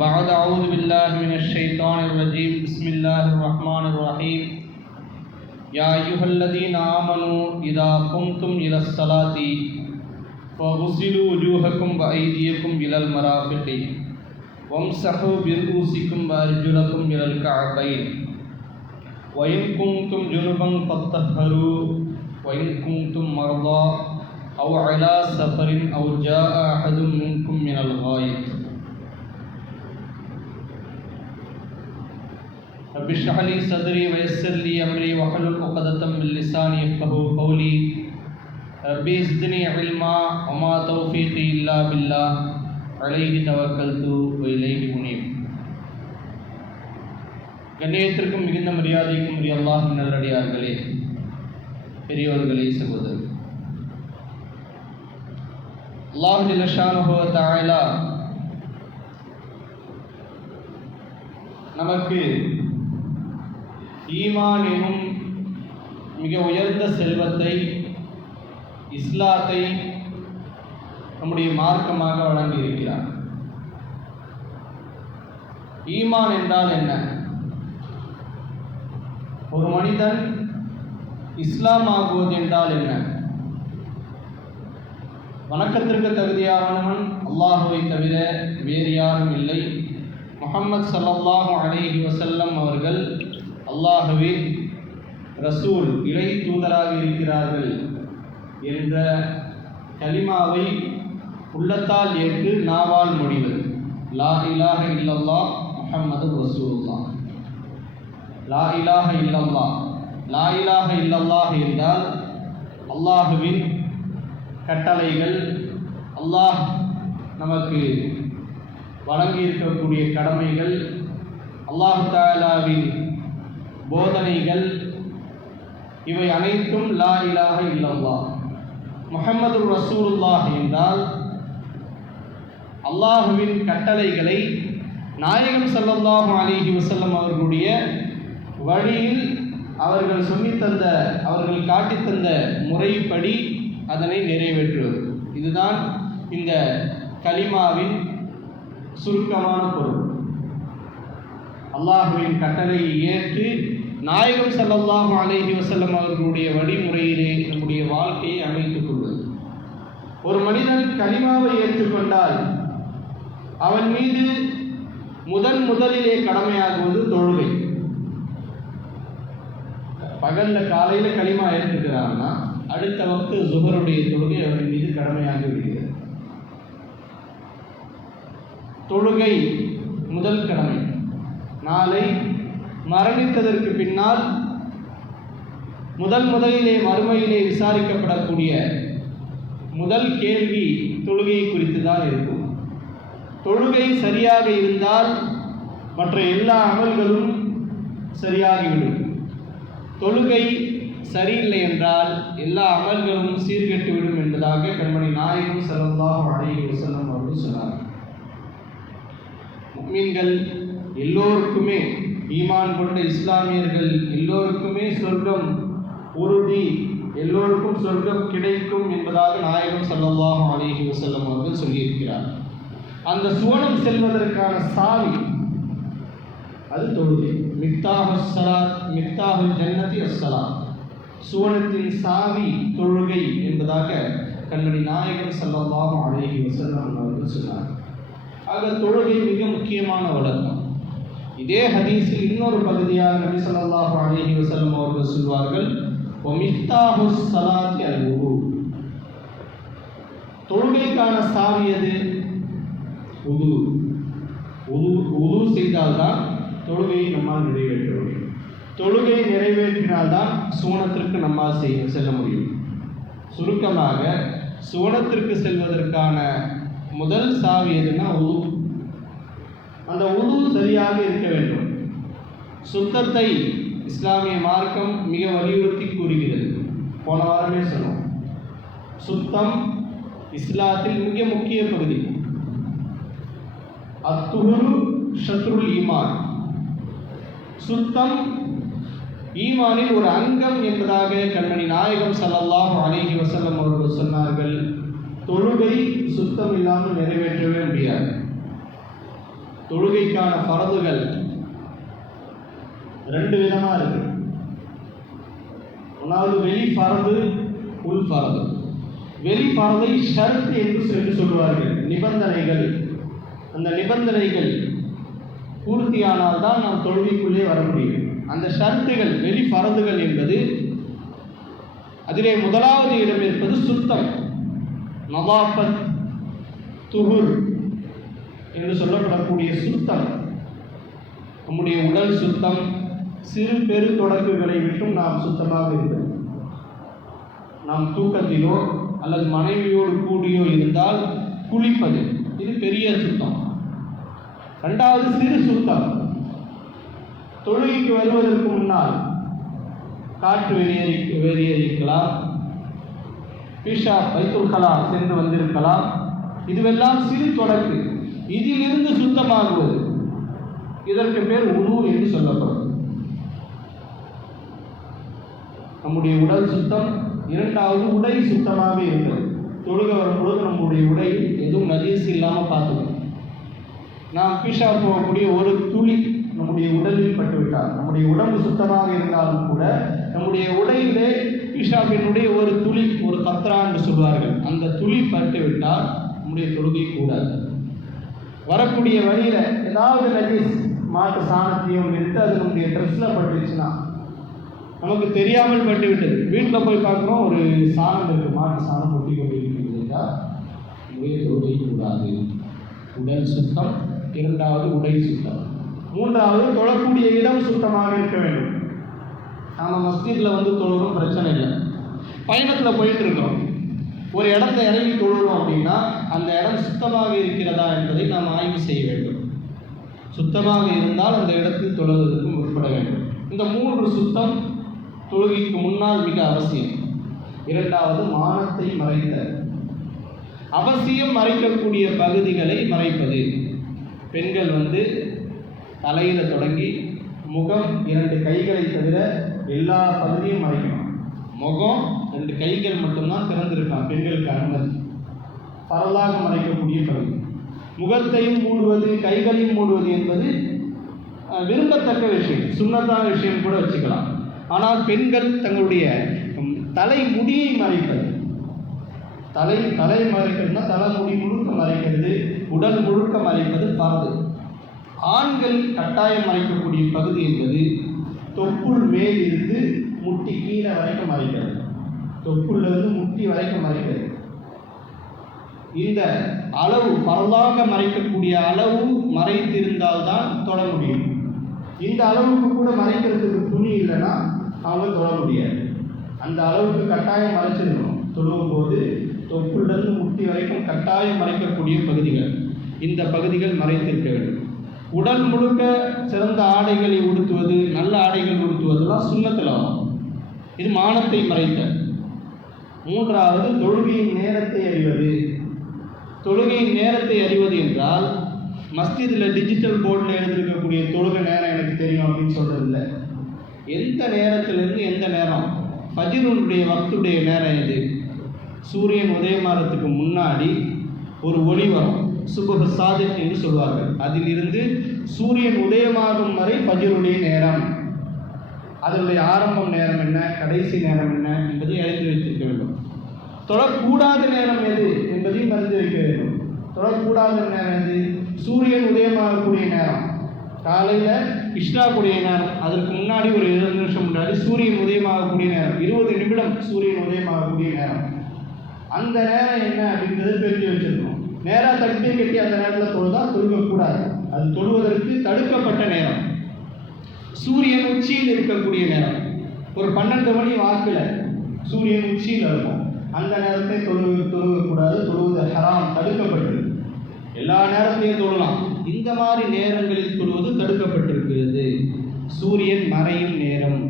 بعد أعوذ بالله من الشيطان الرجيم بسم الله الرحمن الرحيم يا أيها الذين آمنوا إذا قمتم إلى الصلاة فاغسلوا وجوهكم وأيديكم إلى المرافق وامسحوا برؤوسكم وأرجلكم إلى الكعبين وإن كنتم جنبا فاطهروا وإن كنتم مرضى أو على سفر أو جاء أحد منكم من الغائط رب اشرح لي صدري ويسر لي أمري واحلل عقدة من لساني يفقهوا قولي رب زدني علما وما توفيقي إلا بالله عليه توكلت وإليه منيب. கண்ணியத்திற்கும் மிகுந்த மரியாதைக்கும் உரிய அல்லாஹ்வின் நல்லடியார்களே, பெரியோர்களே, சகோதரர்களே, அல்லாஹ் ஜல்ல ஷானுஹு வ தஆலா நமக்கு ஈமான் எனும் மிக உயர்ந்த செல்வத்தை, இஸ்லாத்தை நம்முடைய மார்க்கமாக வழங்கி இருக்கிறார். ஈமான் என்றால் என்ன? ஒரு மனிதன் இஸ்லாம் ஆகுவது என்றால் என்ன? வணக்கத்திற்கு தகுதியானவன் அல்லாஹுவை தவிர வேறு யாரும் இல்லை. முஹம்மது ஸல்லல்லாஹு அலைஹி வஸல்லம் அவர்கள் அல்லாஹுவின் ரசூல், இறை தூதராக இருக்கிறார்கள் என்ற கலிமாவை உள்ளத்தால் ஏற்று நாவால் முடிவது. லா இலாஹ இல்லல்லாஹ் முஹம்மது ரசூலுல்லாஹ். லா இலாஹ இல்லல்லாஹ், லா இலாஹ இல்லல்லாஹ் என்றால் அல்லாஹுவின் கட்டளைகள், அல்லாஹ் நமக்கு வழங்கியிருக்கக்கூடிய கடமைகள், அல்லாஹ் தஆலாவின் போதனைகள், இவை அனைத்தும் லா இலாஹ இல்லல்லாஹ். முஹம்மது ரசூலுல்லாஹ் என்றால் அல்லாஹுவின் கட்டளைகளை நாயகம் ஸல்லல்லாஹு அலைஹி வஸல்லம் அவர்களுடைய வழியில் அவர்கள் சொல்லித்தந்த, அவர்கள் காட்டித்தந்த முறைப்படி அதனை நிறைவேற்றுவது. இதுதான் இந்த கலிமாவின் சுருக்கமான பொருள். அல்லாஹுவின் கட்டளையை ஏற்று நாயகம் ஸல்லல்லாஹு அலைஹி வஸல்லம் அவர்களுடைய வழிமுறையிலே நம்முடைய வாழ்க்கையை அமைத்துக் கொள்வது. ஒரு மனிதன் கலிமாவை ஏற்றுக்கொண்டால் அவன் மீது முதலிலே கடமையாகுவது தொழுகை. பகல்ல காலையில கலிமா ஏற்றுக்கிறான்னா அடுத்த வக்து ஸுஹருடைய தொழுகை அவன் மீது கடமையாகி விடுகிறது. தொழுகை முதல் கடமை. நாளை மரணித்ததற்கு பின்னால் முதலிலே மறுமையிலே விசாரிக்கப்படக்கூடிய முதல் கேள்வி தொழுகை குறித்து தான் இருக்கும். தொழுகை சரியாக இருந்தால் மற்ற எல்லா அமல்களும் சரியாகிவிடும். தொழுகை சரியில்லை என்றால் எல்லா அமல்களும் சீர்கெட்டுவிடும் என்பதாக கண்மணி நாயகம் ஸல்லல்லாஹு அலைஹி வஸல்லம் அவர்கள் சொன்னார்கள். முஃமின்கள் எல்லோருக்குமே, ஈமான் கொண்ட இஸ்லாமியர்கள் எல்லோருக்குமே சொர்க்கம் உறுதி, எல்லோருக்கும் சொர்க்கம் கிடைக்கும் என்பதாக நாயகம் ஸல்லல்லாஹு அலைஹி வஸல்லம் அவர்கள் சொல்லியிருக்கிறார். அந்த சுவனம் செல்வதற்கான சாவி அது தொழுகை. மிஃப்தாஹுஸ் ஸலாத், மிஃப்தாஹுல் ஜன்னதி அஸ்ஸலாத். சுவனத்தின் சாவி தொழுகை என்பதாக கண்மணி நாயகம் ஸல்லல்லாஹு அலைஹி வஸல்லம் அவர்கள் சொன்னார். ஆக தொழுகை மிக முக்கியமான வழக்கம். இதே ஹதீஸில் இன்னொரு பகுதியாக நபி ஸல்லல்லாஹு அலைஹி வஸல்லம் அவர்கள் சொல்வார்கள், மிஃப்தாஹுஸ் ஸலாத்தி அல் வுது. தொழுகைக்கான சாவி எது? உது. உது செய்தால்தான் தொழுகையை நம்மால் நிறைவேற்ற முடியும். தொழுகையை நிறைவேற்றினால்தான் சுவனத்திற்கு நம்மால் செல்ல முடியும். சுருக்கமாக சுவனத்திற்கு செல்வதற்கான முதல் சாவி எதுனா உது. அந்த உது சரியாக இருக்க வேண்டும். சுத்தத்தை இஸ்லாமிய மார்க்கம் மிக வலியுறுத்தி கூறுகிறது. போன வாரமே சொன்னோம், சுத்தம் இஸ்லாத்தில் மிக முக்கிய பகுதி. அத்துஹுரு ஷத்ருல் ஈமான். சுத்தம் ஈமானில் ஒரு அங்கம் என்பதாக கண்மணி நாயகம் ஸல்லல்லாஹு அலைஹி வஸல்லம் அவர்கள் சொன்னார்கள். தொழுகை சுத்தம் இல்லாமல் நிறைவேற்றவே முடியாது. தொழுகைக்கான ஃபரதுகள் ரெண்டு விதமாக இருக்கு. ஒன்றாவது வெளி ஃபரது, உள் ஃபரது. வெளி ஃபரதை ஷர்த் என்று சொல்லுவார்கள், நிபந்தனைகள். அந்த நிபந்தனைகள் பூர்த்தியானால் தான் நாம் தொழுகைக்குள்ளே வர முடியும். அந்த ஷர்த்துகள், வெளி ஃபரதுகள் என்பது, அதிலே முதலாவது இடம் இருப்பது சுத்தம், நவாஃபத், துஹுர் என்று சொல்லப்படக்கூடிய சுத்தம். நம்முடைய உடல் சுத்தம், சிறு பெரு தொடக்குகளை விட்டும் நாம் சுத்தமாக இருப்பது. நாம் தூக்கத்திலோ அல்லது மனைவியோடு கூடியோ இருந்தால் குளிப்பது, இது பெரிய சுத்தம். இரண்டாவது சிறு சுத்தம், தொழுகைக்கு வருவதற்கு முன்னால் காற்று வெளியேறிக்கலாம், பிஷா பைத்துல் கலா சென்று வந்திருக்கலாம். இதுவெல்லாம் சிறு தொடக்கு. இதிலிருந்து சுத்தமாகுவது, இதற்கு பேர் உது என்று சொல்லப்படும். நம்முடைய உடல் சுத்தம். இரண்டாவது உடை சுத்தமாக இருப்பது. தொழுக வரும்பொழுது நம்முடைய உடையில் எதுவும் நஜீஸ் இல்லாமல் பார்த்துக்கணும். நாம் பிஷா போகக்கூடிய ஒரு துளி நம்முடைய உடலில் பட்டுவிட்டால், நம்முடைய உடம்பு சுத்தமாக இருந்தாலும் கூட நம்முடைய உடையிலே பிஷாவினுடைய ஒரு துளி, ஒரு கத்ரா என்று சொல்வார்கள், அந்த துளி பட்டுவிட்டால் நம்முடைய தொழுகை கூடாது. வரக்கூடிய வழியில் ஏதாவது நஜீஸ், மாட்டு சாணத்தையும் எடுத்து அது நம்முடைய ட்ரெஸ்ஸில் பட்டுச்சுன்னா, நமக்கு தெரியாமல் பட்டுவிட்டது, வீட்டில் போய் பார்க்குறோம் ஒரு சாணம் இருக்குது, மாட்டு சாணம் ஒட்டி கொண்டு இருக்கிறதுக்கா, நம்முடைய தொழுகை கூடாது. உடல் சுத்தம். இரண்டாவது உடை சுத்தம். மூன்றாவது தொழக்கூடிய இடம் சுத்தமாக இருக்க வேண்டும். நாம் மஸ்ஜிதில் வந்து தொழுகிறோம், பிரச்சனை இல்லை. பயணத்தில் போயிட்டு இருக்கோம், ஒரு இடத்துல இறங்கி தொழுகிறோம் அப்படின்னா அந்த இடம் சுத்தமாக இருக்கிறதா என்பதை நாம் ஆய்வு செய்ய வேண்டும். சுத்தமாக இருந்தால் அந்த இடத்தில் தொழுவதற்கு முற்பட வேண்டும். இந்த மூன்று சுத்தம் தொழுகைக்கு முன்னால் மிக அவசியம். இரண்டாவது மானத்தை மறைத்தல். அவசியம் மறைக்கக்கூடிய பகுதிகளை மறைப்பது. பெண்கள் வந்து தலையில் தொடங்கி முகம், 2 கைகளை தவிர எல்லா பகுதியும் மறைக்கணும். முகம், 2 கைகள் மட்டும்தான் திறந்திருக்கான், பெண்களுக்கு அனுமதி. பரவலாக மறைக்கக்கூடிய பகுதி. முகத்தையும் மூடுவது, கைகளையும் மூடுவது என்பது விரும்பத்தக்க விஷயம், சுன்னத்தான விஷயம் கூட வச்சுக்கலாம். ஆனால் பெண்கள் தங்களுடைய தலை முடியை மறைப்பது, தலை மறைக்கிறதுனா தலைமுடி முழுக்க மறைக்கிறது, உடல் முழுக்க மறைப்பது பரது. ஆண்கள் கட்டாயம் மறைக்கக்கூடிய பகுதி என்பது தொப்புள் மேல் இருந்து முட்டி கீழே வரைக்கும் மறைக்கிறது, தொப்புள்ளிருந்து முட்டி வரைக்கும் மறைக்கிறது. இந்த அளவு பரவலாக மறைக்கக்கூடிய அளவு மறைத்திருந்தால்தான் தொட முடியும். இந்த அளவுக்கு கூட மறைக்கிறதுக்கு துணி இல்லைன்னா அவங்க தொட முடியாது. அந்த அளவுக்கு கட்டாயம் மறைச்சிருக்கணும். தொழுவும் போது தொப்புள்ளிருந்து முட்டி வரைக்கும் கட்டாயம் மறைக்கக்கூடிய பகுதிகள், இந்த பகுதிகள் மறைத்திருக்க வேண்டும். உடல் முழுக்க சிறந்த ஆடைகளை உடுத்துவது, நல்ல ஆடைகள் உடுத்துவதெல்லாம் சுன்னத்தில் வரும். இது மானத்தை மறைத்த. மூன்றாவது தொழுகையின் நேரத்தை அறிவது. தொழுகையின் நேரத்தை அறிவது என்றால் மஸ்ஜிதில் டிஜிட்டல் போர்டில் எழுதிருக்கக்கூடிய தொழுகை நேரம் எனக்கு தெரியும் அப்படின்னு சொல்கிறதில்ல. எந்த நேரத்திலிருந்து எந்த நேரம், ஃபஜ்ருடைய வக்துடைய நேரம் எது, சூரியன் உதயமானத்துக்கு முன்னாடி ஒரு ஒளி வரும், சுபஹ் சாதிக் என்று சொல்வார்கள். அதிலிருந்து சூரியன் உதயமாகும் வரை ஃபஜ்ருடைய நேரம். அதனுடைய ஆரம்பம் நேரம் என்ன, கடைசி நேரம் என்ன என்பதை அறிந்து வைத்திருக்க வேண்டும். தொழக்கூடாத நேரம் எது என்பதையும் அறிந்து வைக்க வேண்டும். தொழக்கூடாத நேரம் எது, சூரியன் உதயமாகக்கூடிய நேரம், காலையில் இஷ்ராக்குடைய நேரம், அதற்கு முன்னாடி ஒரு 20 நிமிஷம் முன்னாடி சூரியன் உதயமாகக்கூடிய நேரம், 20 நிமிடம் சூரியன் உதயமாகக்கூடிய நேரம். அந்த நேரம் என்ன அப்படின்றது தெரிஞ்சு வச்சிருக்கணும். நேராக தட்டி கட்டி அந்த நேரத்தில் தொழுதா தொழுகக்கூடாது, அது தொழுவதற்கு தடுக்கப்பட்ட நேரம். சூரியன் உச்சியில் இருக்கக்கூடிய நேரம், ஒரு 12 மணி வாக்கில் சூரியன் உச்சியில் இருக்கும், அந்த நேரத்தை தொழுகக்கூடாது, தொழுவது ஹராம், தடுக்கப்பட்டிருக்கு. எல்லா நேரத்தையும் தொழலாம், இந்த மாதிரி நேரங்களில் தொழுவது தடுக்கப்பட்டிருக்கிறது. சூரியன் மறையும் நேரம்,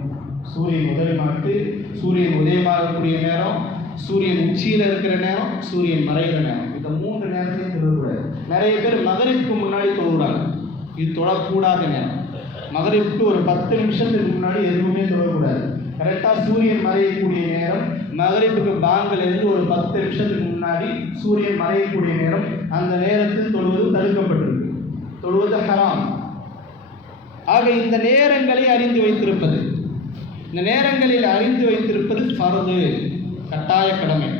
சூரியன் உதயமாட்டு, சூரியன் உதயமாகக்கூடிய நேரம், சூரியன் உச்சியில் இருக்கிற நேரம், சூரியன் மறைகிற நேரம், இந்த 3 நேரத்தையும் தொழக்கூடாது. நிறைய பேர் மகரிப்புக்கு முன்னாடி தொழுகிறாங்க, இது தொழக்கூடாத நேரம். மகரிப்புக்கு ஒரு 10 நிமிஷத்துக்கு முன்னாடி எதுவுமே தொழக்கூடாது. கரெக்டாக சூரியன் மறையக்கூடிய நேரம், மகரிப்புக்கு பாங்கில் இருந்து ஒரு 10 நிமிஷத்துக்கு முன்னாடி சூரியன் மறையக்கூடிய நேரம், அந்த நேரத்தில் தொழுவது தடுக்கப்பட்டிருக்கு. தொழுவது ஹராம். ஆக இந்த நேரங்களை அறிந்து வைத்திருப்பது, இந்த நேரங்களில் அறிந்து வைத்திருப்பது ஃபர்து, கட்டாய கடமை.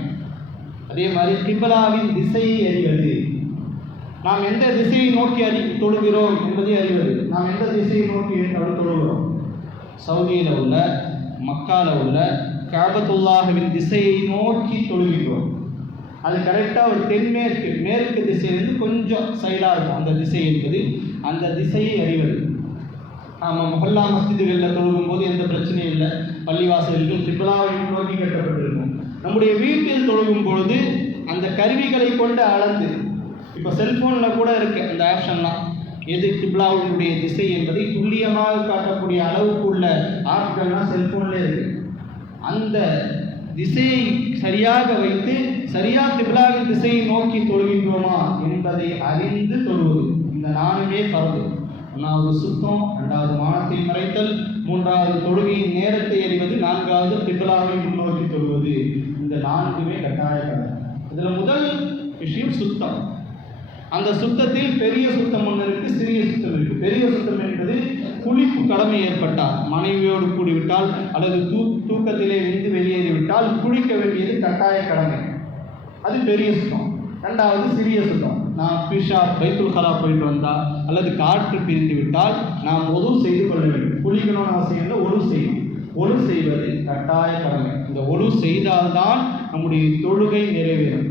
அதே மாதிரி கிப்லாவின் திசையை அறிவது, நாம் எந்த திசையை நோக்கி தொழுகிறோம் என்பதை அறிவது. நாம் எந்த திசையை நோக்கி தொழுகிறோம்? சவுதியில் உள்ள, மக்காவில் உள்ள கஅபத்துல்லாஹ்வின் திசையை நோக்கி தொழுகிறோம். அது கரெக்டாக ஒரு தென்மேற்கு, மேற்கு திசையிலிருந்து கொஞ்சம் சைடாக இருக்கும் அந்த திசை என்பது. அந்த திசையை அறிவது. ஆமாம், மொஹல்லா மஸ்ஜிதுகளில் தொழுகும் போது எந்த பிரச்சனையும் இல்லை. பள்ளிவாசல்கள் கிப்லாவை நோக்கி கட்டப்பட்டிருக்கும். நம்முடைய வீட்டில் தொழுகும் பொழுது அந்த கருவிகளை கொண்டு அளந்து, இப்போ செல்ஃபோனில் கூட இருக்குது அந்த ஆப்ஷன்லாம், எது கிப்லாவுடைய திசை என்பதை துல்லியமாக காட்டக்கூடிய அளவுக்கு உள்ள ஆப்கள்லாம் செல்ஃபோன்லேயே இருக்குது. அந்த திசையை சரியாக வைத்து சரியாக கிப்லாவின் திசையை நோக்கி தொழுகின்றோமா என்பதை அறிந்து தொழுவது. இந்த 4மே ஃபர்து. 1வது சுத்தம், 2வது வானத்தை மறைத்தல், 3வது தொழுகையின் நேரத்தை அறிவது, 4வது கிப்லாவை முன்னோக்கி தொழுவது. இந்த 4மே கட்டாய கடமை. இதில் முதல் விஷயம் சுத்தம். அந்த சுத்தத்தில் பெரிய சுத்தம் ஒன்று இருக்குது, சிறிய சுத்தம் இருக்குது. பெரிய சுத்தம் என்பது குளிப்பு கடமை ஏற்பட்டால், மனைவியோடு கூடிவிட்டால் அல்லது தூக்கத்திலே இருந்து வெளியேறிவிட்டால் குளிக்க வேண்டியது கட்டாய கடமை. அது பெரிய சுத்தம். 2வது சிறிய சுத்தம். நாம் பிஷா பைத்துல் கலா போயிட்டு வந்தால் அல்லது காற்று பிரிந்து விட்டால் நாம் ஒது செய்து கொள்ள வேண்டும். குளிக்கணும்னு அவசியம் இல்லை, ஒது செய்யும். ஒது செய்வது கட்டாய கடமை. இந்த ஒது செய்தால்தான் நம்முடைய தொழுகை நிறைவேறும்.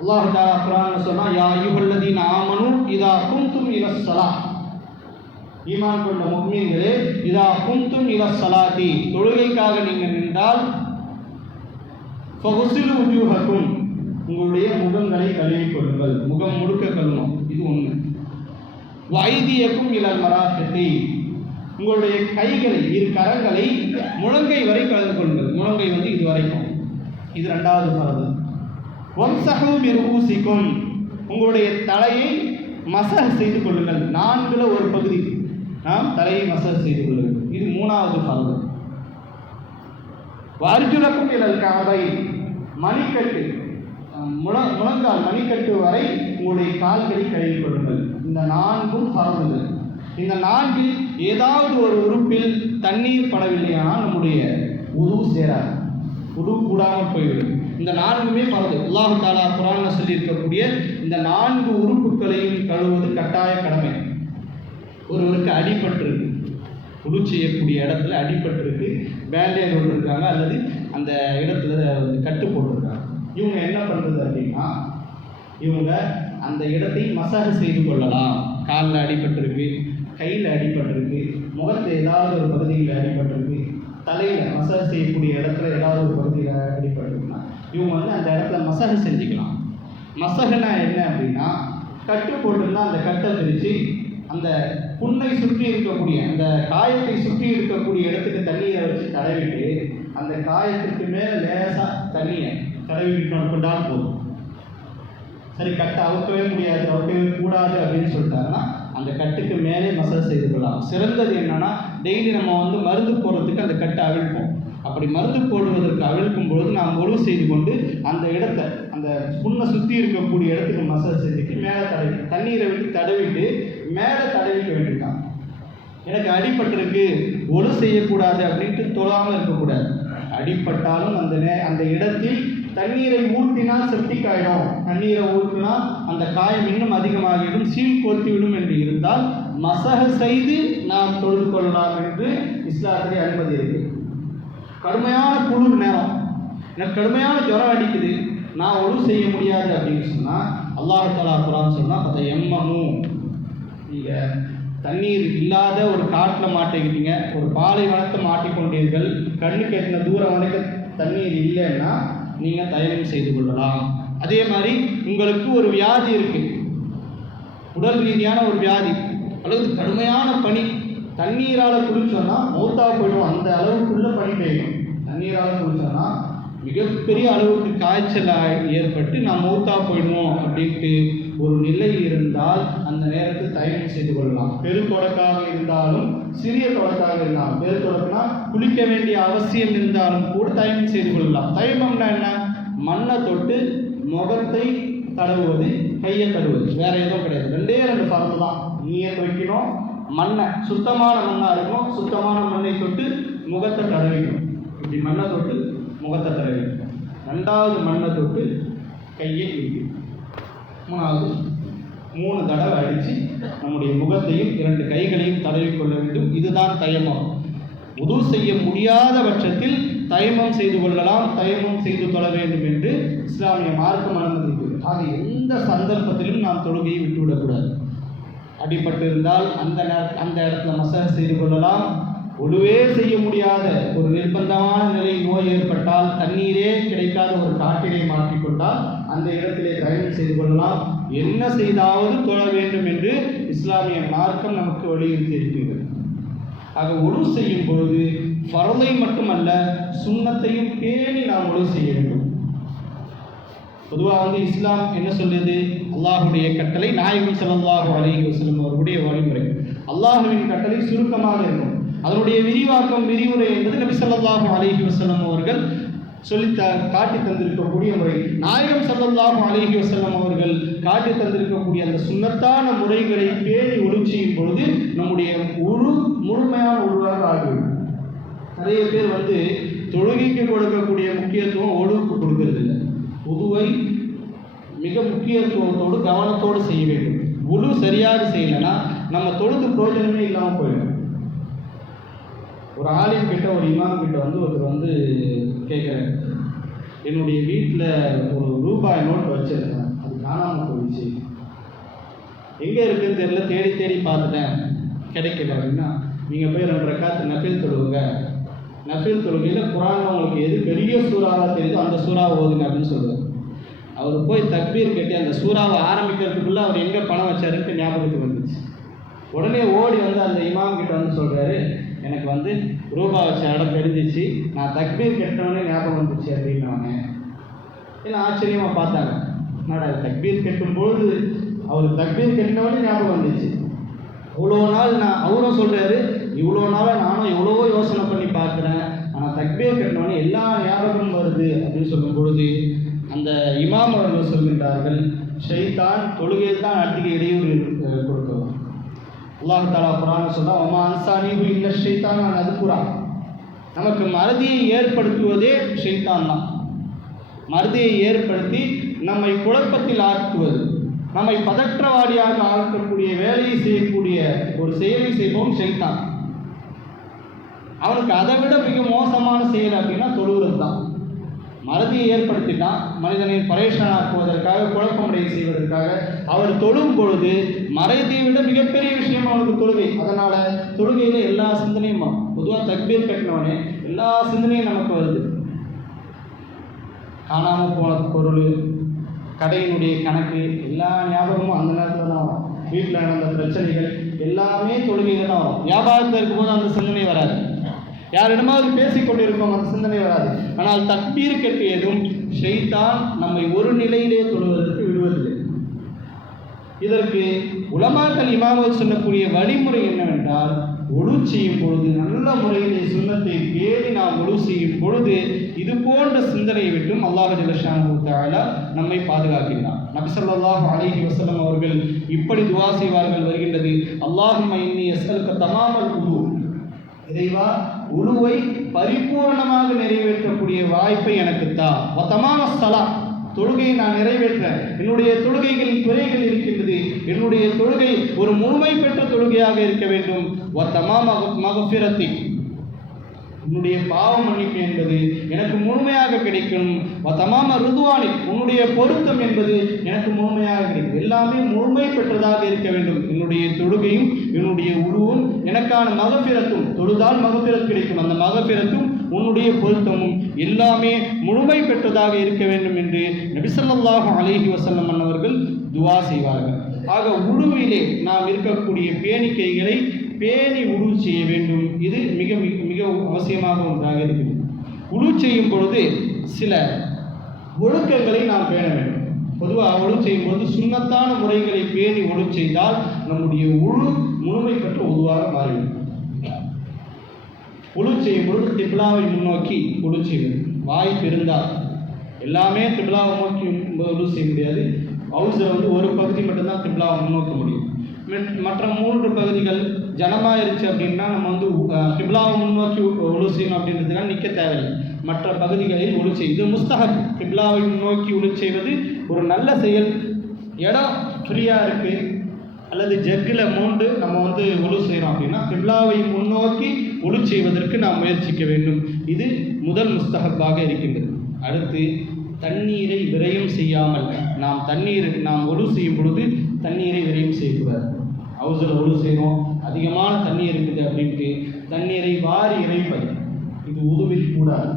அல்லாஹ் தஆலா குர்ஆன்ல சொன்னா, யா அய்யுஹல்லதீன ஆமனூ இதா கும்தும் இலஸ்ஸலாத், ஈமான் கொண்ட முஃமின்களே, இதா கும்தும் இலஸ்ஸலாத்தி, தொழுகைக்காக நீங்கள் நின்றால், ஃபகுஸிலு உஜூஹக்கும், உங்களுடைய முகங்களை கழுவிக் கொள்ளுங்கள். முகம் முழுக்க கழுவணும். இது ஒன்று. வைதியக்கும் இலல் மராஃபிகி, உங்களுடைய கைகளை, இரு கரங்களை முழங்கை வரை கழுவி கொள்ளுங்கள். முழங்கை இது வரைக்கும். இது 2வது ஃபர்து. வம்சஹு பிருஊசிக்கும், உங்களுடைய தலையை மசஹ் செய்து கொள்ளுங்கள். 4ல் ஒரு பகுதி நாம் தலையை மசஹ் செய்து கொள்ளுங்கள். இது 3வது ஃபர்து. வர்ஜுலக்கும் இலல் கஅபை, மணிக்கட்டு, முழங்கால் மணிக்கட்டு வரை உங்களுடைய கால்களை கழுவிக் கொள்ளுங்கள். இந்த 4ம் ஃபர்துகள். இந்த 4ல் ஏதாவது ஒரு உறுப்பில் தண்ணீர் படவில்லையானால் நம்முடைய உது சேராது, உது கூடாமல் போய்விடும். இந்த 4மே ஃபர்து. அல்லாஹ் தஆலா குர்ஆன்ல சொல்லியிருக்கக்கூடிய இந்த 4 உறுப்புகளையும் கழுவுவது கட்டாய கடமை. ஒருவருக்கு அடிபட்டிருக்கு, உது செய்யக்கூடிய இடத்துல அடிபட்டிருக்கு, பேண்டேஜ் போட்டிருக்காங்க அல்லது அந்த இடத்துல கட்டு போட்டிருக்காங்க. இவங்க என்ன பண்ணுறது அப்படின்னா, இவங்க அந்த இடத்தை மசாஜ் செய்து கொள்ளலாம். காலில் அடிபட்டிருக்கு, கையில் அடிபட்டிருக்கு, முகத்தில் ஏதாவது ஒரு பகுதியில் அடிபட்டிருக்கு, தலையில் மசாஜ் செய்யக்கூடிய இடத்துல ஏதாவது ஒரு பகுதியில் அடிபட்டிருக்குன்னா இவங்க அந்த இடத்துல மசாஜ் செஞ்சுக்கலாம். மசாஜ்னா என்ன அப்படின்னா, கட்டு போட்டுருந்தா அந்த கட்டை பிரித்து அந்த புண்ணை சுற்றி இருக்கக்கூடிய, அந்த காயத்தை சுற்றி இருக்கக்கூடிய இடத்துக்கு தண்ணியை வச்சு தடவிட்டு அந்த காயத்துக்கு மேலே லேசாக தண்ணியை தடவிட்டு கொண்டாலும் போதும். சரி, கட்டை அவுக்கவே முடியாது, அவுக்கவே கூடாது அப்படின்னு சொல்லிட்டாங்கன்னா அந்த கட்டுக்கு மேலே மசாஜ் செய்து கொள்ளலாம். சிறந்தது என்னன்னா, டெய்லி நம்ம மருந்து போடுறதுக்கு அந்த கட்டை அவிழ்ப்போம். அப்படி மருந்து போடுவதற்கு அவிழ்க்கும் பொழுது நாம் ஒழுவு செய்து கொண்டு அந்த இடத்த, அந்த புண்ணை சுற்றி இருக்கக்கூடிய இடத்துக்கு மசாஜ் செஞ்சுட்டு மேலே தடவி, தண்ணீரை விட்டு தடவிட்டு மேலே தடவிக்க வேண்டியிருக்காங்க. எனக்கு அடிபட்டிருக்கு, ஒழு செய்யக்கூடாது அப்படின்ட்டு தொழாமல் இருக்கக்கூடாது. அடிப்பட்டாலும் அந்த இடத்தில் தண்ணீரை ஊற்றினால் செப்டிக் ஆகிடும். தண்ணீரை ஊற்றினால் அந்த காயம் இன்னும் அதிகமாகிடும், சீல் கோர்த்திவிடும் என்று இருந்தால் மசஹ செய்து நாம் தொழுது கொள்ளலாம் என்று இஸ்லாத்திலே அனுமதி இருக்கு. கடுமையான குளிர் நேரம், எனக்கு கடுமையான ஜுரம் அடிக்குது, நான் ஒழு செய்ய முடியாது அப்படின்னு சொன்னால் அல்லாஹ் தஆலா குர்ஆன் சொன்னால், அதை எம்மமும், நீங்கள் தண்ணீர் இல்லாத ஒரு காட்டில் மாட்டிக்கிட்டீங்க, ஒரு பாலைவனத்தை மாட்டிக்கொண்டீர்கள், கண்ணுக்கு எட்டின தூரம் வரைக்கும் தண்ணீர் இல்லைன்னா நீங்கள் தயமம் செய்து கொள்ளலாம். அதே மாதிரி உங்களுக்கு ஒரு வியாதி இருக்குது, உடல் ரீதியான ஒரு வியாதி அல்லது கடுமையான பனி, தண்ணீரால் குளிச்சோன்னா மௌத்தா போயிடும். அந்த அளவுக்குள்ள பனி பெய்யும். தண்ணீரால் குளிச்சோன்னா மிகப்பெரிய அளவுக்கு காய்ச்சல் ஏற்பட்டு நாம் மௌத்தா போயிடுவோம் அப்படின்ட்டு ஒரு நிலை இருந்தால் அந்த நேரத்தில் தயமம் செய்து கொள்ளலாம். பெருத்தொடக்காக இருந்தாலும் சிறிய தொடக்காக இருந்தாலும், பெருத்தொடக்குனா குளிக்க வேண்டிய அவசியம் இருந்தாலும் கூட தயமம் செய்து கொள்ளலாம். தயமம்னா என்ன? மண்ணை தொட்டு முகத்தை தடவுவது, கையை தடவுவது, வேற எதுவும் கிடையாது. 2 ஃபர்து தான். நீயத் வைக்கணும், மண்ணை சுத்தமான மண்ணாக இருக்கணும், சுத்தமான மண்ணை தொட்டு முகத்தை தடவிக்கணும். இப்படி மண்ணை தொட்டு முகத்தை தடவிக்கணும். 2வது மண்ணை தொட்டு கையை இழுக்கணும். 3வது 3 தடவை அடித்து நம்முடைய முகத்தையும் 2 கைகளையும் தடவிக்கொள்ள வேண்டும். இதுதான் தயமம். உது செய்ய முடியாத பட்சத்தில் தயமம் செய்து கொள்ளலாம், தயமம் செய்து கொள்ள வேண்டும் என்று இஸ்லாமிய மார்க்கம் அனுமதிக்கிறது. ஆக எந்த சந்தர்ப்பத்திலும் நாம் தொழுகையை விட்டுவிடக்கூடாது. அடிபட்டு இருந்தால் அந்த இடத்துல மசாஜ் செய்து கொள்ளலாம். ஒழுவே செய்ய முடியாத ஒரு நிர்பந்தமான நிலை, நோய் ஏற்பட்டால் தண்ணீரே கிடைக்காத ஒரு காட்டினை மாற்றிக்கொண்டால் அந்த இடத்திலே தயமம் செய்து கொள்ளலாம். என்ன செய்தாவது தொழ வேண்டும் என்று இஸ்லாமிய மார்க்கம் நமக்கு வலியுறுத்தி இருக்கிறது. ஆக ஒழு செய்யும் பொழுது ஃபர்லை மட்டுமல்ல, சுன்னத்தையும் பேணி நாம் ஒழு செய்ய வேண்டும். பொதுவாக இஸ்லாம் என்ன சொல்லுது? அல்லாஹுடைய கட்டளை, நாயகம் ஸல்லல்லாஹு அலைஹி வஸல்லம் அவருடைய வழிமுறை. அல்லாஹுவின் கட்டளை சுருக்கமாக இருக்கும். அதனுடைய விரிவுரை என்பது நபி ஸல்லல்லாஹு அலைஹி வஸல்லம் அவர்கள் காட்டி தந்திருக்கக்கூடிய முறை. நாயகம் ஸல்லல்லாஹு அலைஹி வஸல்லம் அவர்கள் காட்டி தந்திருக்கக்கூடிய அந்த சுன்னத்தான முறைகளை பேணி ஒழு செய்யும் பொழுது நம்முடைய முழுமையான உருவாக ஆகிவிடும். நிறைய பேர் தொழுகைக்கு கொடுக்கக்கூடிய முக்கியத்துவம் ஒழுவுக்கு கொடுக்கறது இல்லை. உதுவை மிக முக்கியத்துவத்தோடு கவனத்தோடு செய்ய வேண்டும். உழு சரியாக செய்யலைன்னா நம்ம தொழுது பிரயோஜனமே இல்லாமல் போயிடும். ஒரு ஆலிம் கிட்ட, ஒரு இமாம் கிட்ட ஒருத்தர் கேட்குறாரு, என்னுடைய வீட்டில் ஒரு ரூபாய் நோட் வச்சிருக்கேன், அது காணாமல் போயிடுச்சு, எங்கே இருக்குன்னு தெரியல, தேடி தேடி பார்த்துட்டேன், கிடைக்கல அப்படின்னா நீங்கள் போய் 2 ரக்காத் நஃபில் தொழுவுங்க. நஃபில் தொழுகையில் குரான் உங்களுக்கு எது பெரிய சூறாவாக தெரியுதோ அந்த சூறாவை ஓதுங்க அப்படின்னு சொல்லுவார். அவர் போய் தக்பீர் கட்டி அந்த சூறாவை ஆரம்பிக்கிறதுக்குள்ளே அவர் எங்கே பணம் வச்சாருன்ட்டு ஞாபகத்துக்கு வந்துச்சு. உடனே ஓடி அந்த இமாம் கிட்ட சொல்கிறாரு, எனக்கு ரூபா வச்ச இடம் தெரிஞ்சிச்சு, நான் தக்பீர் கட்டினோடனே ஞாபகம் வந்துச்சு அப்படின்னாங்க. இல்லை ஆச்சரியமாக பார்த்தாங்க, என்னடா தக்பீர் கட்டும்பொழுது அவர் தக்பீர் கட்டினோடனே ஞாபகம் வந்துச்சு. இவ்வளோ நாள் அவரும் சொல்கிறாரு, இவ்வளோ நாளாக நானும் எவ்வளோ யோசனை பண்ணி பார்க்குறேன், ஆனால் தக்பீர் கட்டினோடனே எல்லா ஞாபகமும் வருது அப்படின்னு சொல்லும் பொழுது அந்த இமாம் அவர்கள் சொல்கின்றார்கள், ஷைத்தான் தொழுகையில் தான் அதிக இடையூறு கொடுக்கும். அல்லாஹ் தஆலா குர்ஆன் சொல்றா, வமா அன்சானிஹு இல்ல ஷைத்தான் அது குர்ஆன். நமக்கு மறதியை ஏற்படுத்துவதே ஷைத்தான் தான். மறதியை ஏற்படுத்தி நம்மை குழப்பத்தில் ஆக்குவது, நம்மை பதற்றவாடியாக ஆக்கக்கூடிய வேலையை செய்யக்கூடிய ஒரு செயலை செய்வோம் ஷைத்தான். அவனுக்கு அதை விட மிக மோசமான செயல் அப்படின்னா தொழுகிறது தான். மறதியை ஏற்படுத்திட்டான், மனிதனை பரேஷானாக்குவதற்காக, குழப்பமடைய செய்வதற்காக அவர் தொழும் பொழுது மறதியை விட மிகப்பெரிய விஷயம் அவனுக்கு தொழுகை. அதனால் தொழுகையில் எல்லா சிந்தனையும், பொதுவாக தக்பீர் கட்டினவனே எல்லா சிந்தனையும் நமக்கு வருது. காணாமல் போன பொருள், கடையினுடைய கணக்கு, எல்லா ஞாபகமும் அந்த நேரத்தில் தான் வரும். வீட்டில் நடந்த பிரச்சனைகள் எல்லாமே தொழுகையில் தான் வரும். வியாபாரத்தில் இருக்கும்போது அந்த சிந்தனை வராது, யாரிடமாவது பேசிக்கொண்டிருக்கோம் அந்த சிந்தனை வராது. ஆனால் தக்பீர் கட்டியதும் ஷைத்தான் நம்மை ஒரு நிலையிலே தொழுவதற்கு விடுவதில்லை. இதற்கு உலமாக்கள் இமாம்கள் சொல்லக்கூடிய வழிமுறை என்னவென்றால், ஒழு செய்யும் பொழுது நல்ல முறையிலே சுன்னத்தை பேணி நாம் ஒழு செய்யும் பொழுது இது போன்ற சிந்தனையை விட்டும் அல்லாஹ் ஜல்லஷானஹு தஆலா நம்மை பாதுகாக்கின்றார். நபி ஸல்லல்லாஹு அலைஹி வஸல்லம் அவர்கள் இப்படி துஆ செய்வார்கள் வருகின்றது, அல்லாஹும்ம இன்னி அஸ்அலுக தமாமல் உது, இறைவா உழுவை பரிபூர்ணமாக நிறைவேற்றக்கூடிய வாய்ப்பை எனக்கு தா. வதமாம ஸலா, தொழுகையை நான் நிறைவேற்ற, என்னுடைய தொழுகைகளில் குறைகள் இருக்கின்றது, என்னுடைய தொழுகை ஒரு முழுமை பெற்ற தொழுகையாக இருக்க வேண்டும். வதமாம மக்ஃபிரத்தி, உன்னுடைய பாவ மன்னிப்பு என்பது எனக்கு முழுமையாக கிடைக்கணும். வதமாம ரிதுவானி, உன்னுடைய பொருத்தம் என்பது எனக்கு முழுமையாக கிடைக்கும். எல்லாமே முழுமை பெற்றதாக இருக்க வேண்டும். என்னுடைய தொழுகையும் என்னுடைய உருவும் எனக்கான மகபிரத்தும், தொழுதால் மகபிரத் கிடைக்கும், அந்த மகபிரத்தும் உன்னுடைய பொருத்தமும் எல்லாமே முழுமை பெற்றதாக இருக்க வேண்டும் என்று நபி ஸல்லல்லாஹு அலைஹி வஸல்லம் அவர்கள் துஆ செய்வார்கள். ஆக உழுவிலே நாம் இருக்கக்கூடிய பேணிக்கைகளை பேணி உழு செய்ய வேண்டும். இது மிக மிக அவசியமாக ஒன்றாக இருக்குது. உழு செய்யும் பொழுது சில ஒழுக்கங்களை நாம் பேண வேண்டும். பொதுவாக ஒழு செய்யும் பொழுது சுன்னத்தான முறைகளை பேணி ஒழு செய்தால் நம்முடைய உழு முழுமை பெற்ற உருவாக மாறிவிடும். உழு செய்யும் பொழுது கிப்லாவை முன்னோக்கி உழு செய்வது. வாய்ப்பு இருந்தால், எல்லாமே கிப்லாவை நோக்கி உழு செய்ய முடியாது, ஹவுஸில் வந்து ஒரு பகுதி மட்டும்தான் கிப்லாவை முன்னோக்க முடியும். மற்ற 3 பகுதிகள் ஜனமாயிருச்சு அப்படின்னா நம்ம வந்து கிப்லாவை முன்னோக்கி ஒழு செய்யணும் அப்படின்றதுக்காக நிற்க தேவையில்லை. மற்ற பகுதிகளில் ஒழு செய்யும். இது முஸ்தஹப். கிப்லாவை முன்னோக்கி ஒழு செய்வது ஒரு நல்ல செயல். இடம் ஃப்ரீயாக இருக்குது அல்லது ஜக்கில் மோண்டு நம்ம வந்து ஒழு செய்கிறோம் அப்படின்னா கிப்லாவை முன்னோக்கி ஒழு செய்வதற்கு நாம் முயற்சிக்க வேண்டும். இது முதல் முஸ்தஹப்பாக இருக்கின்றது. அடுத்து தண்ணீரை விரயம் செய்யாமல் நாம் ஒழு செய்யும் பொழுது தண்ணீரை விரயம் செய்யக்கூடாது. ஹவுஸில் ஒழு செய்கிறோம், அதிகமான தண்ணீர் இருக்குது அப்படின்ட்டு தண்ணீரை வாரி இறைப்பது இது உதுவில் கூடாது.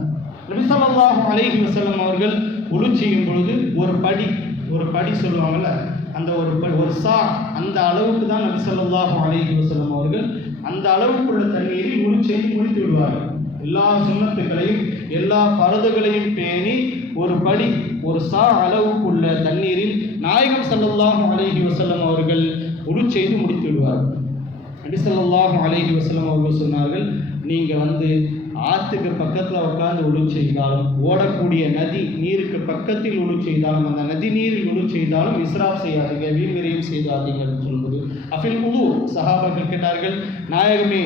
நபி ஸல்லல்லாஹு அலைஹி வஸல்லம் அவர்கள் ஒழு செய்யும் பொழுது ஒரு படி சொல்லுவாங்கள்ல, அந்த ஒரு சா அந்த அளவுக்கு தான் நபி ஸல்லல்லாஹு அலைஹி வஸல்லம் அவர்கள் அந்த அளவுக்குள்ள தண்ணீரில் ஒழு செய்து முடித்து விடுவார்கள். எல்லா சுன்னத்துகளையும் எல்லா பரதுகளையும் பேணி ஒரு சா அளவுக்குள்ள தண்ணீரில் நாயகம் ஸல்லல்லாஹு அலைஹி வஸல்லம் அவர்கள் ஒழு செய்து முடித்து விடுவார்கள். நபி ஸல்லல்லாஹு அலைஹி வஸல்லம் அவர்கள் சொன்னார்கள், நீங்கள் வந்து ஆற்றுக்கு பக்கத்தில் உட்கார்ந்து ஒழு செய்தாலும், ஓடக்கூடிய நதி நீருக்கு பக்கத்தில் ஒழு செய்தாலும், அந்த நதி நீரில் ஒழு செய்தாலும் இஸ்ராஃப் செய்யாதீங்க, வீண் விரயம் செய்யாதீங்கன்னு சொல்லும்போது அஃபில் உது சஹாபாக்கள் கேட்டார்கள், நாயகமே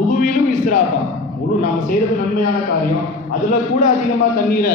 உதுவிலும் இஸ்ராஃபா? உது நாம் செய்கிறது நன்மையான காரியம், அதில் கூட அதிகமாக தண்ணீரை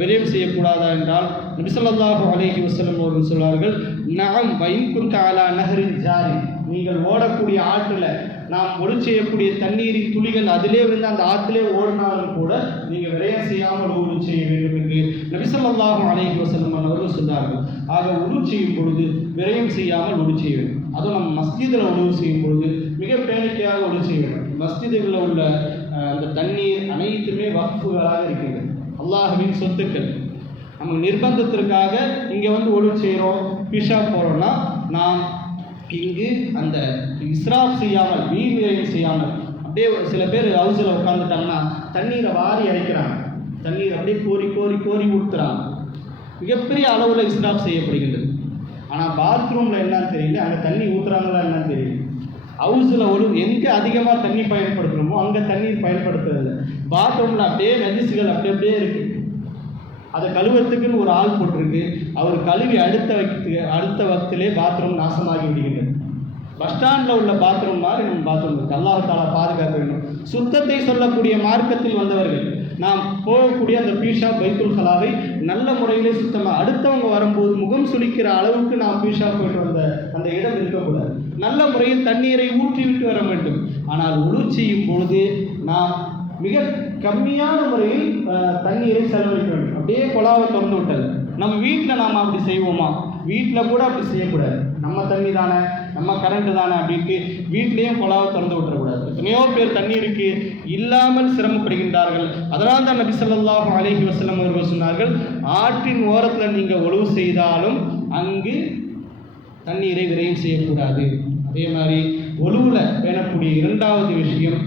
விரயம் செய்யக்கூடாதா என்றால் நபி ஸல்லல்லாஹு அலைஹி வஸல்லம் அவர்கள் சொல்வார்கள், நஅம் வைன் குன்த அலா நஹரின் ஜாரி, நீங்கள் ஓடக்கூடிய ஆற்றில் நாம் ஒழு செய்யக்கூடிய தண்ணீரின் துளிகள் அதிலே விழுந்து அந்த ஆற்றிலே ஓடினாலும் கூட நீங்கள் விரயம் செய்யாமல் ஒழு செய்ய வேண்டும் என்று நபி ஸல்லல்லாஹு அலைஹி வஸல்லம் அவர்கள் சொன்னார்கள். ஆக ஒழு செய்யும் பொழுது விரயம் செய்யாமல் ஒழு செய்ய வேண்டும். அதுவும் நம்ம மஸ்ஜிதில் ஒழு செய்யும் பொழுது மிக பேணிக்கையாக ஒழு செய்ய வேண்டும். மஸ்ஜிதுகளில் உள்ள அந்த தண்ணீர் அனைத்துமே வக்ஃபுகளாக இருக்கின்றது, அல்லாஹ்வின் சொத்துக்கள். நம்ம நிர்பந்தத்திற்காக இங்கே வந்து ஒழு செய்கிறோம், பிஷா போகிறோம்னா நாம் இங்கு அந்த இஸ்ராஃப் செய்யாமல் வீண் விரயம் செய்யாமல் அப்படியே சில பேர் ஹவுஸில் உட்காந்துட்டாங்கன்னா தண்ணீரை வாரி அரைக்கிறாங்க, தண்ணீர் அப்படியே கோரி ஊற்றுறாங்க, மிகப்பெரிய அளவில் இஸ்ராஃப் செய்யப்படுகின்றது. ஆனால் பாத்ரூமில் என்னன்னு தெரியல, அங்கே தண்ணி ஊற்றுறாங்களா என்னன்னு தெரியல. ஹவுஸில் எங்கே அதிகமாக தண்ணி பயன்படுத்துகிறோமோ அங்கே தண்ணீர் பயன்படுத்துறதில்லை. பாத்ரூமில் அப்படியே நஜிசுகள் அப்படியே இருக்குது, அதை கழுவத்துக்குன்னு ஒரு ஆள் போட்டிருக்கு, அவர் கழுவி அடுத்த வக்திலே பாத்ரூம் நாசமாகி விடுகின்றது. பஸ் ஸ்டாண்டில் உள்ள பாத்ரூம் மாதிரி நம்ம பாத்ரூம் இருக்குது. அல்லாஹ் தஆலா பாதுகாக்க வேண்டும். சுத்தத்தை சொல்லக்கூடிய மார்க்கத்தில் வந்தவர்கள் நாம் போகக்கூடிய அந்த பீஷா பைத்துல் கலாவை நல்ல முறையிலே சுத்தமாக அடுத்தவங்க வரும்போது முகம் சுளிக்கிற அளவுக்கு நாம் பீஷா போயிட்டு வந்த அந்த இடம் இருக்கக்கூடாது. நல்ல முறையில் தண்ணீரை ஊற்றிவிட்டு வர வேண்டும். ஆனால் ஒழு செய்யும் பொழுது நாம் மிக கம்மியான முறையில் தண்ணீரை செலவழிக்க வேண்டும். அப்படியே குழாவை திறந்து விட்டது. நம்ம வீட்டில் நாம் அப்படி செய்வோமா? வீட்டில் கூட அப்படி செய்யக்கூடாது. நம்ம தண்ணி தானே, நம்ம கரண்ட்டு தானே அப்படின்ட்டு வீட்லேயும் குழாவை திறந்து விட்டுறக்கூடாது. எத்தனையோ பேர் தண்ணீருக்கு இல்லாமல் சிரமப்படுகின்றார்கள். அதனால் தான் நபி ஸல்லல்லாஹு அலைஹி வஸல்லம் அவர்கள் சொன்னார்கள், ஆற்றின் ஓரத்தில் நீங்கள் ஒழு செய்தாலும் அங்கு தண்ணீரை விரயம் செய்யக்கூடாது. அதே மாதிரி ஒழுவில் பேணக்கூடிய 2வது விஷயம்,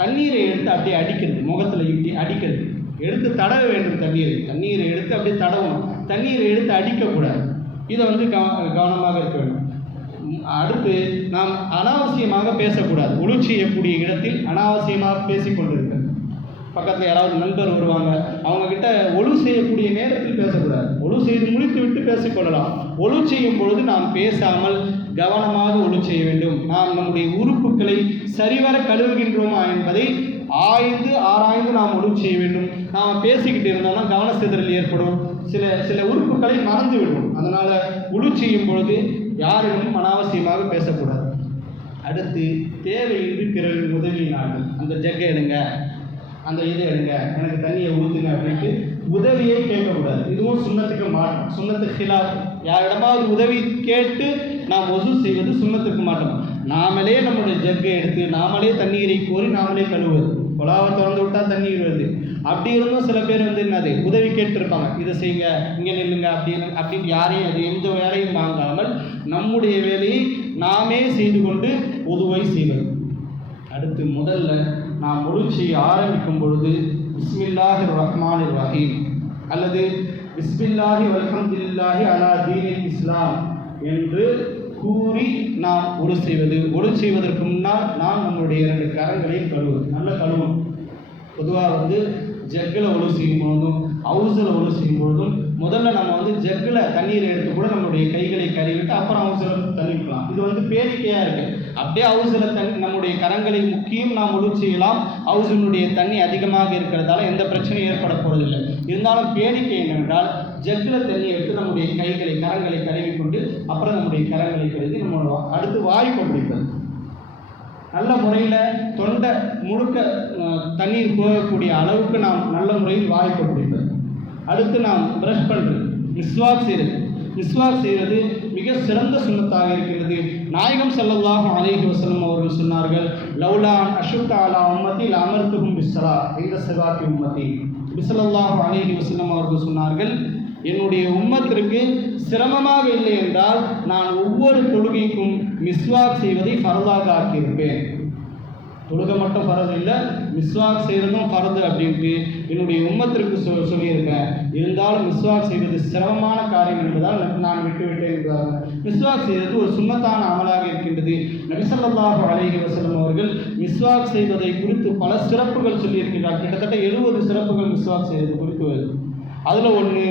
தண்ணீரை எடுத்து அப்படியே அடிக்கிறது, முகத்தில் இப்படி அடிக்கிறது, எடுத்து தடவ வேண்டும். தண்ணீரை எடுத்து அப்படியே தடவணும், தண்ணீரை எடுத்து அடிக்கக்கூடாது. இதை வந்து கவனமாக இருக்க வேண்டும். அடுத்து நாம் அனாவசியமாக பேசக்கூடாது. ஒழு செய்யக்கூடிய இடத்தில் அனாவசியமாக பேசிக்கொண்டிருக்கிறது. பக்கத்தில் யாராவது நண்பர் வருவாங்க, அவங்கக்கிட்ட ஒழு செய்யக்கூடிய நேரத்தில் பேசக்கூடாது. ஒழு செய்து முடித்து விட்டு பேசிக்கொள்ளலாம். ஒழு செய்யும் பொழுது நாம் பேசாமல் கவனமாக ஒழு செய்ய வேண்டும். நாம் நம்முடைய உறுப்புகளை சரிவர கழுவுகின்றோமா என்பதை ஆராய்ந்து நாம் ஒழு செய்ய வேண்டும். நாம் பேசிக்கிட்டு இருந்தோம்னா கவன சிதறல் ஏற்படும், சில உறுப்புகளை மறந்து விடும். அதனால் ஒழு செய்யும் பொழுது யாரிடமும் அனாவசியமாக பேசக்கூடாது. அடுத்து தேவையின்றி பிறரின் உதவி நாடு, அந்த ஜக்கை எடுங்க, அந்த இதை எடுங்க, எனக்கு தண்ணியை ஊற்றுங்க அப்படின்ட்டு உதவியை கேட்கக்கூடாது. இதுவும் சுன்னத்துக்கு மாற்றம், சுன்னத்துக்கு ஹிலாஃப். யாரிடமாவது உதவி கேட்டு நாம் ஒசூ செய்வது சுன்னத்துக்கு மாற்றம். நாமளே நம்முடைய ஜக்கை எடுத்து நாமளே தண்ணீரை கோரி நாமளே கழுவுவது. குழாவை திறந்து விட்டால் தண்ணீர் வருது. அப்படி இருந்தும் சில பேர் வந்து என்னது உதவி கேட்டுருப்பாங்க, இதை செய்யுங்க, இங்கே நில்லுங்க அப்படின்னு யாரையும் அது எந்த வேலையும் வாங்காமல் நம்முடைய வேலையை நாமே செய்து கொண்டு உதுவை செய்வது. அடுத்து முதல்ல நாம் ஒழு செய்ய ஆரம்பிக்கும் பொழுது பிஸ்மில்லாஹிர் ரஹ்மானிர் ரஹீம் அல்லது பிஸ்மில்லாஹி வல்ஹம்துலில்லாஹி அலா தீனில் இஸ்லாம் என்று கூறி நாம் ஒழு செய்வது. ஒழு செய்வதற்கு முன்னால் நாம் நம்முடைய 2 கரங்களையும் கழுவுவது, நல்ல கழுவும். பொதுவாக வந்து ஜக்கில் ஒழு செய்யும் பொழுதும் ஹவுஸில் ஒழு செய்யும் பொழுதும் முதல்ல நம்ம வந்து ஜக்கில் தண்ணீரை எடுத்து கூட நம்மளுடைய கைகளை கழுவிட்டு அப்புறம் அவசரம் தண்ணிக்கலாம். இது வந்து பேரிக்கையாக இருக்குது. அப்படியே அவசர தண்ணி நம்முடைய கரங்களை முக்கியும் நாம் உழு செய்யலாம். அவசரனுடைய தண்ணி அதிகமாக இருக்கிறதால எந்த பிரச்சனையும் ஏற்பட போவதில்லை. இருந்தாலும் பேரிக்கை என்னவென்றால் ஜக்கில் தண்ணி எடுத்து நம்முடைய கரங்களை கழுவி கொண்டு அப்புறம் நம்முடைய கரங்களை கழுவி நம்ம அடுத்து வாய் கொண்டிருப்பது. நல்ல முறையில் தொண்டை முழுக்க தண்ணீர் போகக்கூடிய அளவுக்கு நாம் நல்ல முறையில் வாய் கொண்டிருப்பது. அடுத்து நாம் ப்ரஷ் பண்ணுறது, மிஸ்வாக் செய்கிறது மிக சிறந்த சுன்னத்தாக இருக்கிறது. நாயகம் ஸல்லல்லாஹு அலைஹி வஸல்லம் அவர்கள் சொன்னார்கள், லௌலான் அஷுக்க அலா உம்மதி லஅமர்துஹும் பிஸ்ஸலா இந்த ஸலாத்தி உம்மதி. ஸல்லல்லாஹு அலைஹி வஸல்லம் அவர்கள் சொன்னார்கள், என்னுடைய உம்மத்திற்கு சிரமமாக இல்லை என்றால் நான் ஒவ்வொரு தொழுகைக்கும் மிஸ்வாக் செய்வதை ஃபர்தாக ஆக்கியிருப்பேன். தொழுகை மட்டும் ஃபரது இல்லை, மிஸ்வாக் செய்கிறதும் ஃபரது அப்படின்ட்டு என்னுடைய உம்மத்திற்கு சொல்லியிருக்கேன். இருந்தாலும் மிஸ்வாக் செய்வது சிரமமான காரியம் என்பதால் நான் விட்டுவிட்டேன் என்றார். மிஸ்வாக் செய்வது ஒரு சுன்னத்தான அமலாக இருக்கின்றது. நபி ஸல்லல்லாஹு அலைஹி வஸல்லம் அவர்கள் மிஸ்வாக் செய்வதை குறித்து பல சிறப்புகள் சொல்லியிருக்கிறார். கிட்டத்தட்ட 70 சிறப்புகள் மிஸ்வாக் செய்வது குறித்து வருது. அதில் ஒன்று,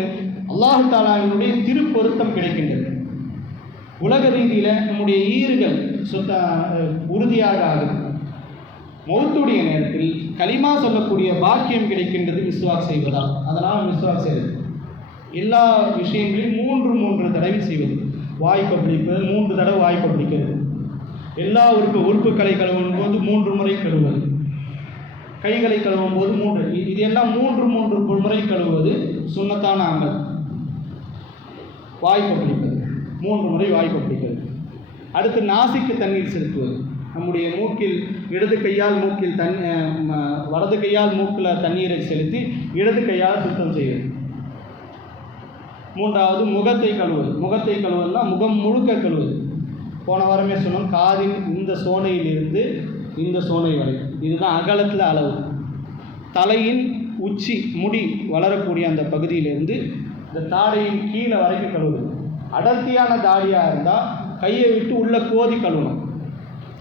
அல்லாஹு தஆலாவினுடைய திருப்பொருத்தம் கிடைக்கின்றது. உலக ரீதியில் நம்முடைய ஈறுகள் உறுதியாக ஆகும். மௌத்துடைய நேரத்தில் கலிமா சொல்லக்கூடிய பாக்கியம் கிடைக்கின்றது மிஸ்வாக் செய்வதால். அதனால் மிஸ்வாக் செய்வது எல்லா விஷயங்களையும் 3 தடவை செய்வது. வாய் கொப்பளிப்பது 3 தடவை வாய் கொப்பளிக்கிறது. எல்லா உறுப்புகளை கழுவும் போது 3 முறை கழுவுவது. கைகளை கழுவும் போது 3. இது எல்லாம் 3 முறை கழுவுவது சுன்னத்தான அமல். வாய் கொப்பளிப்பது 3 முறை வாய் கொப்பளிக்கிறது. அடுத்து நாசிக்கு தண்ணீர் செலுத்துவது. நம்முடைய மூக்கில் இடது கையால் மூக்கில் வலது கையால் மூக்கில் தண்ணீரை செலுத்தி இடது கையால் சுத்தம் செய்வது. 3வது முகத்தை கழுவுவது. முகத்தை கழுவுவதுனா முகம் முழுக்க கழுவுவது. போன வாரமே சொன்னோம், காதின் இந்த சோனையிலிருந்து இந்த சோனை வரை இதுதான் அகலத்தில் அளவு. தலையின் உச்சி முடி வளரக்கூடிய அந்த பகுதியிலிருந்து இந்த தாடையின் கீழே வரைக்கும் கழுவுவது. அடர்த்தியான தாடியாக இருந்தால் கையை விட்டு உள்ள கோதி கழுவணும்.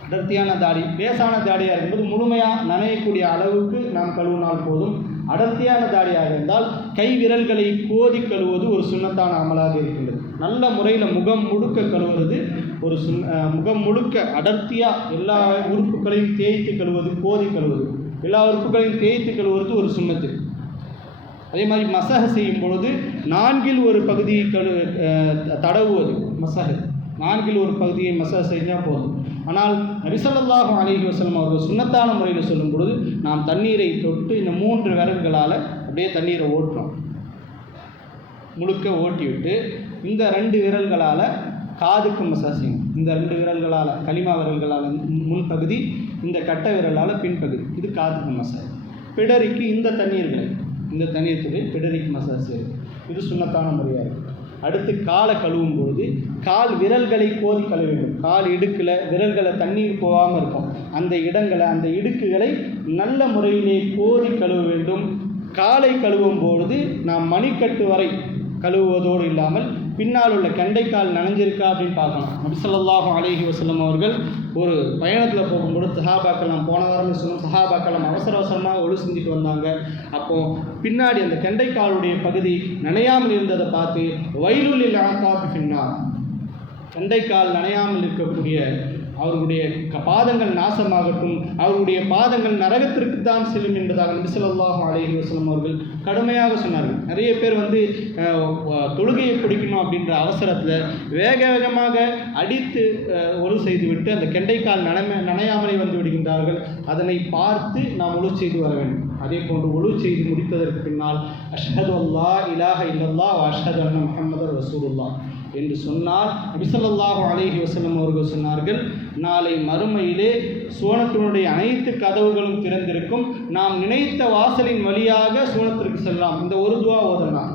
அடர்த்தியான தாடி, லேசான தாடியாக இருக்கும்போது முழுமையாக நனையக்கூடிய அளவுக்கு நாம் கழுவினால் போதும். அடர்த்தியான தாடியாக இருந்தால் கை விரல்களை கோதி கழுவுவது ஒரு சுன்னத்தான அமலாக இருக்கின்றது. நல்ல முறையில் முகம் முழுக்க கழுவுறது ஒரு முகம் முழுக்க அடர்த்தியாக எல்லா உறுப்புகளையும் தேய்த்து கழுவுவது, கோதி கழுவுவது, எல்லா உறுப்புகளையும் தேய்த்து கழுவுறது ஒரு சுன்னத்து. அதே மாதிரி மசஹ செய்யும் பொழுது 4ல் ஒரு பகுதியை தடவுவது மசஹ. 4ல் ஒரு பகுதியை மசஹ செஞ்சால் போதும். ஆனால் நபி ஸல்லல்லாஹு அலைஹி வஸல்லம் அவர்கள் சுன்னத்தான முறையில் சொல்லும் பொழுது நாம் தண்ணீரை தொட்டு இந்த 3 விரல்களால் அப்படியே தண்ணீரை ஓட்டுறோம். முழுக்க ஓட்டிவிட்டு இந்த 2 விரல்களால் காதுக்கு மசாஜ் செய்யணும். இந்த 2 விரல்களால், கலிமா விரல்களால் முன்பகுதி, இந்த கட்டை விரலால் பின்பகுதி, இது காதுக்கு மசாஜ். பிடரிக்கு இந்த தண்ணீர் துறை பிடரிக்கு மசாஜ் செய்யும். இது சுன்னத்தான முறையாக இருக்குது. அடுத்து காலை கழுவும் பொழுது கால் விரல்களை கோதி கழுவ வேண்டும். கால் இடுக்கில் விரல்களை தண்ணீர் போகாமல் இருக்கும். அந்த இடங்களை, அந்த இடுக்குகளை நல்ல முறையிலே கோதி கழுவ வேண்டும். காலை கழுவும் பொழுது நாம் மணிக்கட்டு வரை கழுவுவதோடு இல்லாமல் பின்னால் உள்ள கண்டைக்கால் நனைஞ்சிருக்கா அப்படின்னு பார்க்கணும். நபி ஸல்லல்லாஹு அலைஹி வஸல்லம் அவர்கள் ஒரு பயணத்தில் போகும்போது சஹாபாக்கள், நாம் போன வாரம் சொன்னோம், சஹாபாக்கள் அவசரமாக ஒழு செஞ்சுட்டு வந்தாங்க. அப்போது பின்னாடி அந்த கண்டைக்காலுடைய பகுதி நனையாமல் இருந்ததை பார்த்து வயலுலில் ஆகாபி பின்னார், கண்டைக்கால் நனையாமல் இருக்கக்கூடிய அவர்களுடைய பாதங்கள் நாசமாகட்டும், அவருடைய பாதங்கள் நரகத்திற்கு தான் செல்லும் என்பதாக நபி ஸல்லல்லாஹு அலைஹி வஸல்லம் அவர்கள் கடுமையாக சொன்னார்கள். நிறைய பேர் தொழுகையை பிடிக்கணும் அப்படின்ற அவசரத்தில் வேகமாக அடித்து ஒழு செய்துவிட்டு அந்த கெண்டைக்கால் நனையாமலே வந்து விடுகின்றார்கள். அதனை பார்த்து நாம் ஒழு செய்து வர வேண்டும். அதே போன்று ஒழு செய்து முடித்ததற்கு பின்னால் அஷ்ஹது அல்லா இலாஹ இல்லல்லாஹ் வ அஷ்ஹது அன்ன முஹம்மதர் ரசூலுல்லாஹ் என்று சொன்னால் நபி ஸல்லல்லாஹு அலைஹி வஸல்லம் அவர்கள் சொன்னார்கள், நாளை மறுமையிலே சுவனத்தினுடைய அனைத்து கதவுகளும் திறந்திருக்கும். நாம் நினைத்த வாசலின் வழியாக சுவனத்திற்கு செல்லலாம். இந்த ஒரு துவா ஓதலாம்.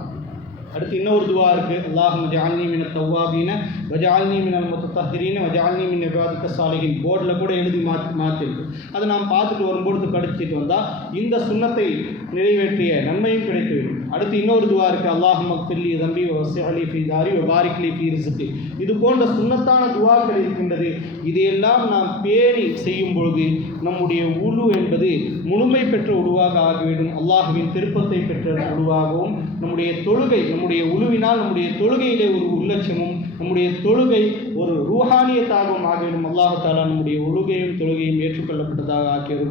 அடுத்து இன்னொரு துவா இருக்குது. அல்லாஹும்ம ஜஅல்னி மினத் தவ்வாபீன வஜஅல்னி மினல் முத்தஹிரீன வஜஅல்னி மின் இபாதிக ஸாலிஹீன். போர்டில் கூட எழுதி மாற்றிருக்கு. அதை நாம் பார்த்துட்டு வரும்பொழுது படிச்சுட்டு வந்தால் இந்த சுன்னத்தை நிறைவேற்றிய நன்மையும் கிடைத்துவிடும். அடுத்து இன்னொரு துவா இருக்குது. அல்லாஹும்ம ஃபில்லி தம்பி வஸ்ஸிஅலி ஃபீ தாரி வபாரிக் லீ ஃபீ ரிஸ்கி. இது போன்ற சுன்னத்தான துவாக்கள் இருக்கின்றது. இதையெல்லாம் நாம் பேணி செய்யும் பொழுது நம்முடைய உழு என்பது முழுமை பெற்ற உருவாக ஆகிவிடும். அல்லாஹுவின் திருப்பத்தை பெற்ற உருவாகவும் நம்முடைய தொழுகை, நம்முடைய உழுவினால் நம்முடைய தொழுகையிலே ஒரு உள்ளட்சமும், நம்முடைய தொழுகை ஒரு ரூஹானியத்தாகவும் ஆகிவிடும். அல்லாஹ் தஆலா நம்முடைய தொழுகையும் ஏற்றுக்கொள்ளப்பட்டதாக ஆக்கியது.